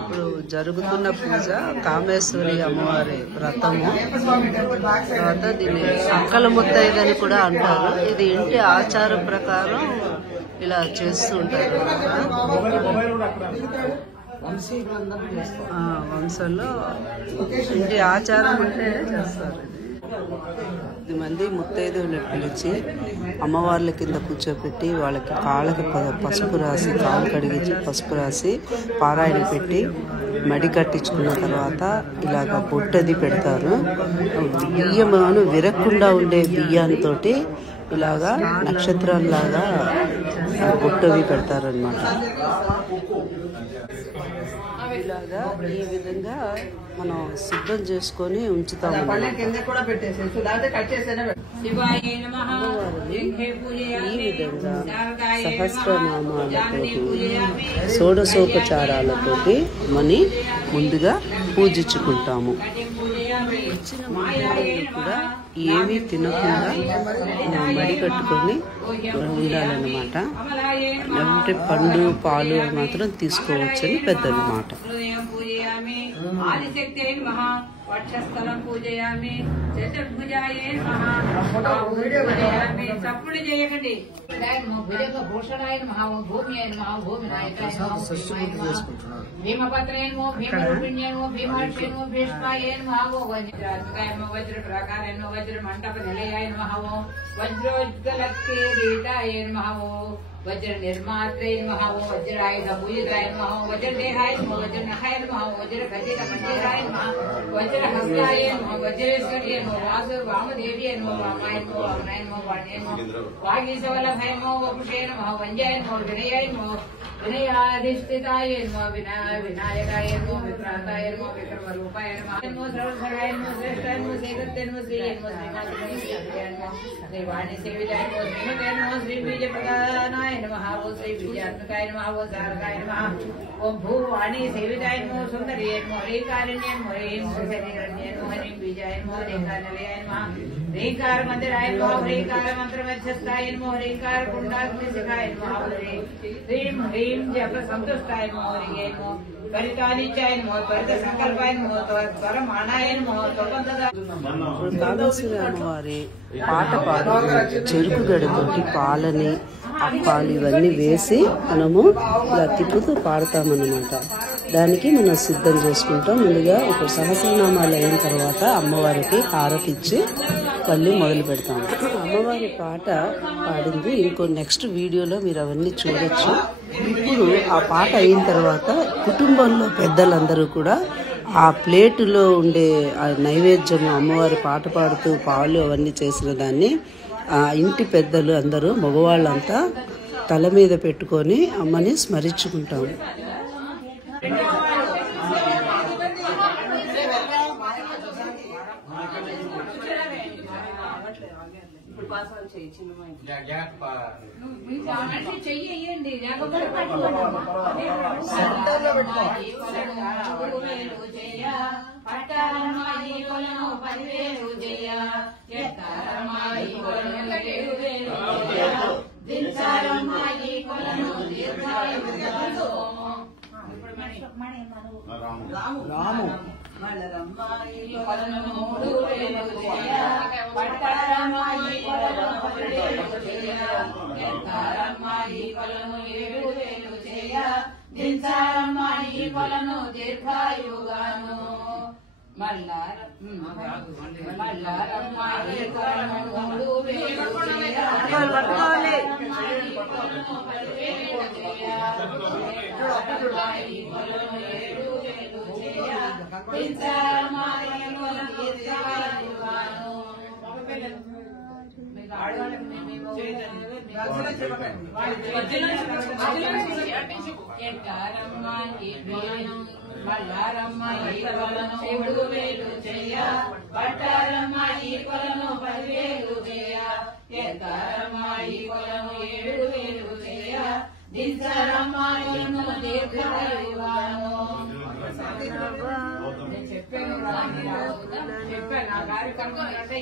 ఇప్పుడు జరుగుతున్న పూజ కామేశ్వరి అమ్మవారి వ్రతము. తర్వాత దీన్ని అక్కల ముత్తైదని కూడా అంటారు. ఇది ఇంటి ఆచారం ప్రకారం ఇలా చేస్తూ ఉంటారు. వంశంలో ఇంటి ఆచారం అంటే చేస్తారు. 10 మంది ముత్తైదువులు పిలిచి అమ్మవార్ల కింద కూర్చోపెట్టి వాళ్ళకి కాళ్ళకి పసుపు రాసి, కాళ్ళు కడిగించి పసుపు రాసి పారాయణ పెట్టి మడి కట్టించుకున్న తర్వాత ఇలాగ బొట్టది పెడతారు. బియ్యమును విరక్కుండా ఉండే బియ్యంతో ఇలాగా నక్షత్రాల్లాగా బొట్టవి పెడతారనమాట. ఇలాగా ఈ విధంగా మనం సిద్ధం చేసుకొని ఉంచుతాము. ఈ విధంగా సహస్రనామాలతోటి షోడశోపచారాలతోటి మని ముందుగా పూజించుకుంటాము. ఇచ్చిన మందిరాలను కూడా ఏమీ తినకుండా మడి కట్టుకొని ఉండాలన్నమాట. అంటే పండు పాలు మాత్రం తీసుకోవచ్చని పెద్దది మాట. వక్షస్థలం పూజయామి, చతుర్భుజాయ నమః, చప్పుడు చేయకండి. భూషణాయ నమః, భూమ్యాయ నమః, భూమినాయకాయ నమః, భీమపత్రాయ నమః, భీమరూపిణ్యాయ నమః, భీమాక్షాయ నమః, భీష్మాయ నమః, వజ్రాయ నమః, వజ్రప్రాకారాయ నమః, వజ్రమంటప నిలయాయ నమః, వజ్రోజ్వలకిరీటాయ నమః, वज्र निर्मात्रे नमः, वज्रायुध पूजिताय नमः, वज्रदेहाय नमः, वज्रनखाय नमः, वज्र खचित मंडिराय नमः, वज्र हस्ताय नमः, वज्रेश्वर्ये नमः, वासु वामदेव्ये नमः, वामाय नमः, वामनाय नमः, वाण्ये नमः, वागीशवल्लभाय नमः, वपुषे नमः, वंजाय नमः, विनयाय नमः, विनयाधिष्ठिताय नमः, विनायकाय नमः, विक्रांताय नमः, विक्रमरूपाय नमः, सर्वधराय नमः, श्रेष्ठाय नमः, सेकत्य नमः, श्रीये नमः, श्रीमात्रे नमः, श्रीवाणी सेविताय नमः, श्रीमते नमः, श्री बीजप्रदानाय नमः, वो श्री विजयात्मकाय नमः, वो सारकाय नमः, ओम भूवाणी सेविताय नमः, सुंदरिये नमः, ह्रीकारिण्ये नमः, ह्रीं शरीरण्ये नमः, ह्रीं बीजाय नमः, ह्रीकानिलयाय नमः, ह्रीकार मंदिराय नमः, ह्रीकार मंत्र मध्यस्थाय नमः, ह्रीकार कुंडाग्निशिखाय नमः, ह्रीं ह्रीं जप संतुष्टाय नमः, ह्रीये नमः, परितानिचाय नमः, परित संकल्पाय नमः, परमाणाय नमः, కామేశ్వరి అమ్మవారి పాట పాడు చెరుకు గడతోటి పాలని అప్పాలు ఇవన్నీ వేసి మనము ఇలా తిప్పుతూ పాడతామన్నమాట. దానికి మనం సిద్ధం చేసుకుంటాం. ముందుగా ఇప్పుడు సహస్రనామాలు అయిన తర్వాత అమ్మవారికి హారతి ఇచ్చి మళ్ళీ మొదలు పెడతాము. అమ్మవారి పాట పాడింది ఇంకో నెక్స్ట్ వీడియోలో మీరు అవన్నీ చూడొచ్చు. ఇప్పుడు ఆ పాట అయిన తర్వాత కుటుంబంలో పెద్దలందరూ కూడా ఆ ప్లేటులో ఉండే ఆ నైవేద్యం అమ్మవారి పాట పాడుతూ పాలు అవన్నీ చేసిన దాన్ని ఆ ఇంటి పెద్దలు అందరూ మగవాళ్ళంతా తల మీద పెట్టుకొని అమ్మని స్మరించుకుంటాము. రాము మలరమ్మాయి కొలను 3000 చేయ పట్టరమ్మాయి కొలను 1000 చేయ ఎత్తరమ్మాయి కొలను 7000 చేయ దించారమ్మాయి కొలను దీర్ఘాయుగాను మల్లారమ్మాయి కొలను 3000 చేయ పట్టుకోవాలి మల్లారమ్మాయి కొలను 3000 చేయ పట్టారమ్మాయి కొలను 10,000 చేయ జయకారమ్మాయి కొలను 7000 చేయ దించరమ్మాయిను దీర్ఘాయువాను చెప్పాను చెప్పాను ఆ కార్యక్రమం అంటే ఈ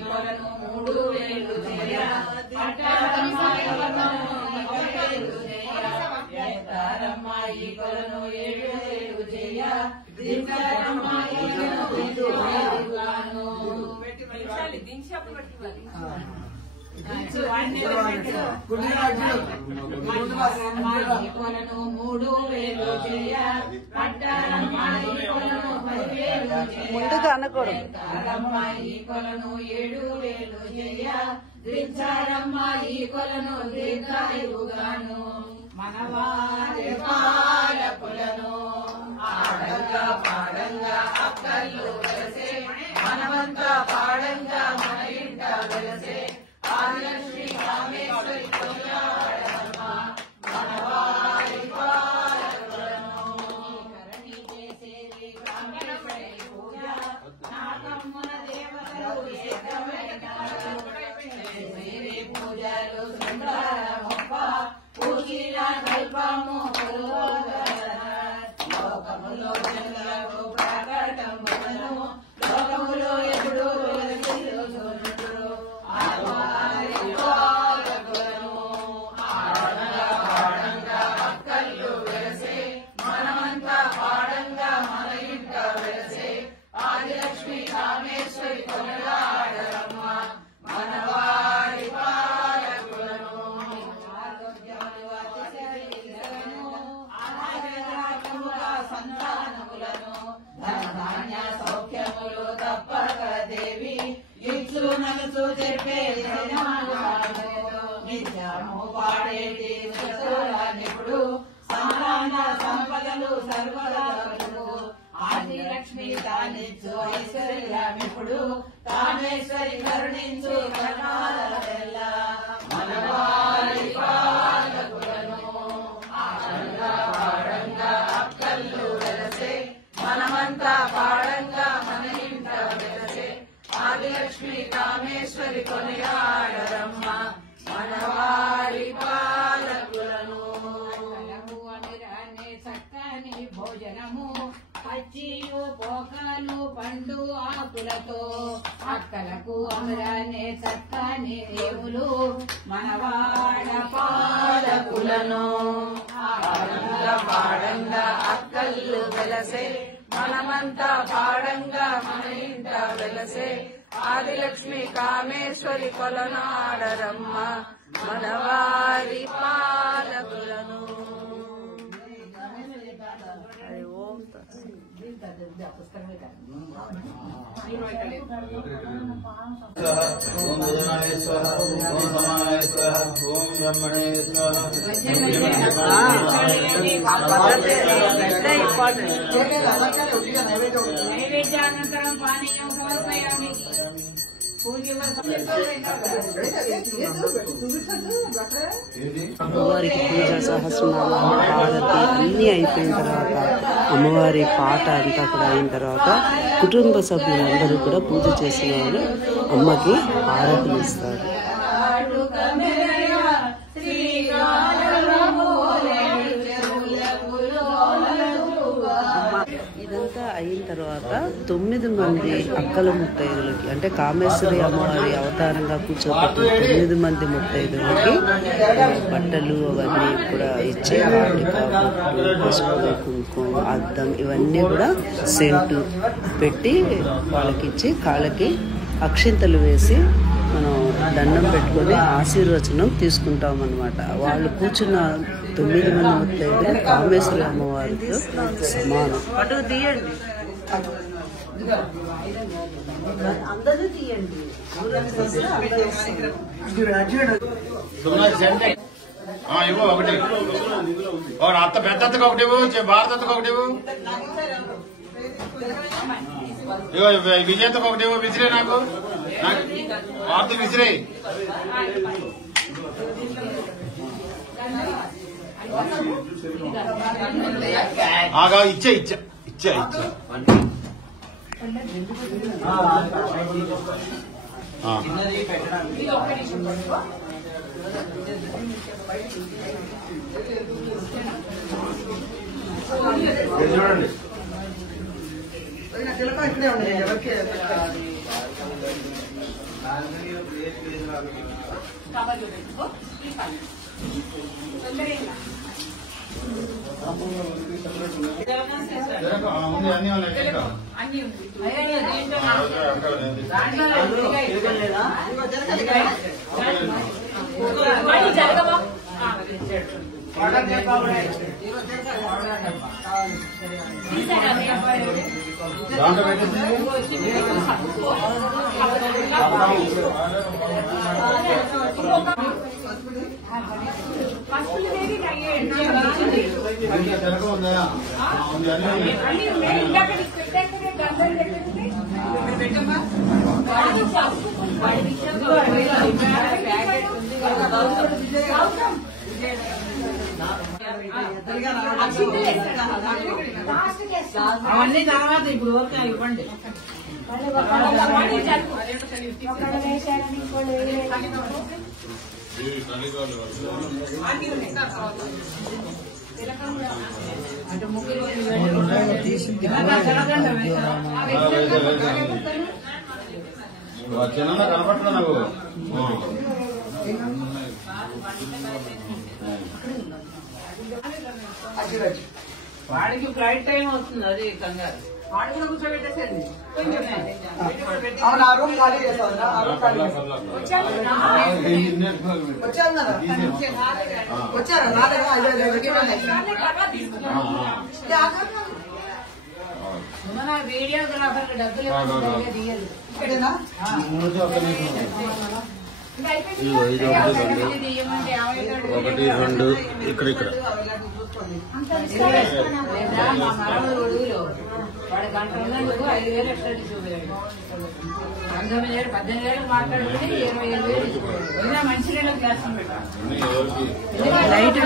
కొలను 3000 చేయ జయకారమ్మాయి కొలను 7000 చేయ దించరమ్మాయిను దీర్ఘాయువాను కొలను 3000 చేయ ముందుగా అనకూడదు. అమ్మాయి కొలను 7000 చేయ దించారమ్మాయి కొలను దీర్ఘాయువుగాను మనవారి పాలకులను ఆడంగా పాడంగా అక్కలు వెలసే మనమంతా పాడంగా మన ఇంట వెలసే ఆదిలక్ష్మి కామేశ్వరి కొనియాడమ్మ మనవారి పాలకులను కరణి చేసేది కామేశ్వరి పూజ నాకమ్మున దేవతలు ఏకమైనారు పూజలు శృంగారమొప్ప పూజీల కల్పము లోకములో జనులకు ప్రకటములను లోకములో ఎప్పుడు పాడంగా అక్కలు వెలసే మనమంతా పాడంగా మన ఇంట వెలసే ఆదిలక్ష్మి కామేశ్వరి కొనియాడమ్మ మనవారి పాలకులను సంతానములను ధనధాన్య సౌఖ్యములు తప్పక దేవి ఇచ్చు మనసు చెప్పే నిత్యము పాడేటి నిపుడు సమాన సంపదలు సర్వదా ఆదిలక్ష్మి తానిచ్చు ఐశ్వర్యమిప్పుడు కామేశ్వరి కరుణించు కర్ణాల మనవారి పాలకులను ఆడంగా పాడంగా అక్కలు వెలసే మనమంతా పాడంగా మన ఇంట వెలసే ఆదిలక్ష్మి కామేశ్వరి కొనియాడరమ్మ మనవారి పాలకులను చక్కని భోజనము పచ్చియు పోకలు పండు ఆకులతో అక్కలకు అమరానే చక్కని దేవులు మనవాడ పాలకులను పాడంగా పాడంగా అక్కలు వెలసే మనమంతా పాడంగా మన ఇంట వెలసే ఆదిలక్ష్మి కామేశ్వరి కొలనాడరమ్మ మనవారి పాలకులను ఓం జనాయ స్వాహ ఓం సమానాయ స్వాహ ఓం బ్రహ్మణే స్వాహ నైవేద్యానంతరం పానీయం సమర్పయామి అమ్మవారికి పూజ సహస్రనామ హారతి అన్నీ అయిపోయిన తర్వాత అమ్మవారి పాట అంతా కూడా అయిన తర్వాత కుటుంబ సభ్యులందరూ కూడా పూజ చేసిన వాళ్ళు అమ్మకి హారతులు ఇస్తారు. ఇదంతా అయిన తర్వాత 9 మంది అక్కల ముత్తైదులకి అంటే కామేశ్వరి అమ్మవారి అవతారంగా కూర్చోబెట్టిన 9 మంది ముత్తైదులకి బట్టలు అవన్నీ కూడా ఇచ్చి పసుపు కుంకుమ అద్దం ఇవన్నీ కూడా సెంటు పెట్టి వాళ్ళకి ఇచ్చి కాళ్ళకి అక్షింతలు వేసి మనం దండం పెట్టుకొని ఆశీర్వచనం తీసుకుంటాం అన్నమాట. వాళ్ళు కూర్చున్న 9 మంది ముత్తైదులు కామేశ్వరి అమ్మవారితో సమానం. పట్టుకు తీయండి, అందరూ తీయండి. ఇవ్వు ఒకటి అత్త పెద్ద అత్తకు ఒకటి భారత అత్తకు ఒకటి ఇగో విజేతకు ఒకటి విసిరే నాకు భారత విసిరే ఆగా ఇచ్చా ఇచ్చా ఇచ్చా ఇచ్చా చూడండి ఇక్కడే ఉన్నాయి ఎవరికి అవన్నీ తర్వాత ఇప్పుడు ఓకే ఇవ్వండి. చిన్న కనపట్ల నాకు వాడికి ఫ్లైట్ టైం అవుతుంది. అది కంగారు వాడి కూడా కూర్చోబెట్టేసేది. అవును ఆ రూమ్ ఖాళీ చేస్తాను వచ్చారా నా మన వీడియోగ్రాఫర్ డబ్బులు తీయదు. ఇక్కడేనా ఒకటి రెండు ఇక్కడ మా మనవడు ఒడుగులో వాడు గంట ఉన్నందుకు 5,000 ఎక్స్ట్రా చూపాడు. 19,000 18,000 మాట్లాడుకుని 27,000 ఇచ్చుకోవాలి. మంచి నీళ్ళకి చేస్తాం పెట్టాం. లైట్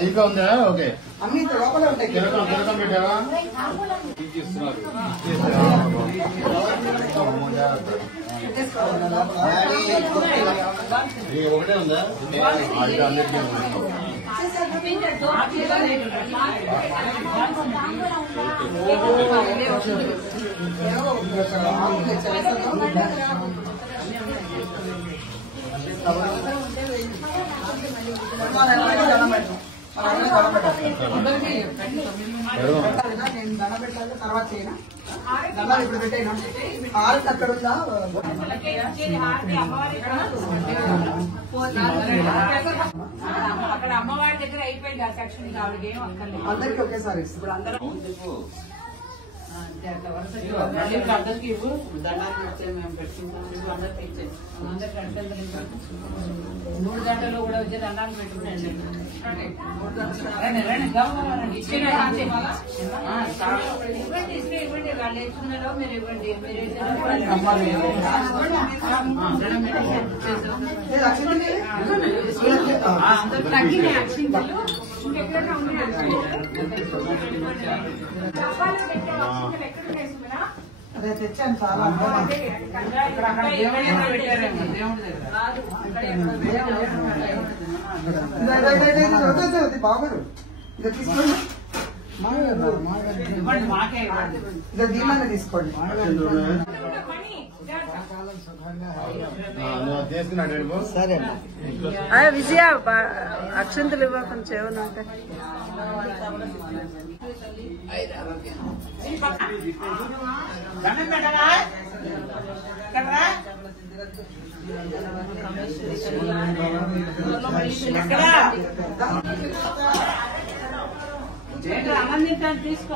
దీకా ఉందా? ఓకే అన్ని లోపలే ఉంటాయి. తిరగం పెట్టావా? ఒకటే ఉందా? అందరికీ నేను దండ పెట్టాలి తర్వాత చేయనా? దండాలు ఇప్పుడు పెట్టేనా? ఆరు అక్కడ ఉందా? అక్కడ అమ్మవారి దగ్గర అయిపోయింది ఆ సెక్షన్. ఆవిడకి ఏం అక్కర్లేదు. అందరికి ఒకేసారి ఇప్పుడు అందరూ అందరికి ఇవ్వు. దండానికి వచ్చే మేము పెట్టుకుంటాం. ఇవ్వు అందరికి ఇచ్చేది. అందరికి గంటలు 3 గంటల్లో కూడా వచ్చే దండానికి పెట్టుకుంటాండి. ఇవ్వండి వాళ్ళు వేసుకున్నారో మీరు ఇవ్వండి. మీరు అందరికి తగ్గినాయి అక్షింతలు. ఇంకెక్కడైనా ఉన్నాయి అదే తెచ్చాను చాలా బాగురు ఇది తీసుకోండి. ఇది దీమాన్ని తీసుకోండి. సరే విజయ అక్షంతలు ఇవ్వ కొంచెం ఏమన్నా అంటే అన్నం తీసుకో.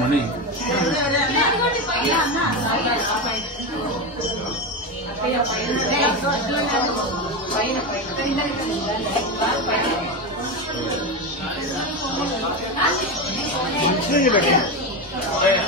Money Gracias.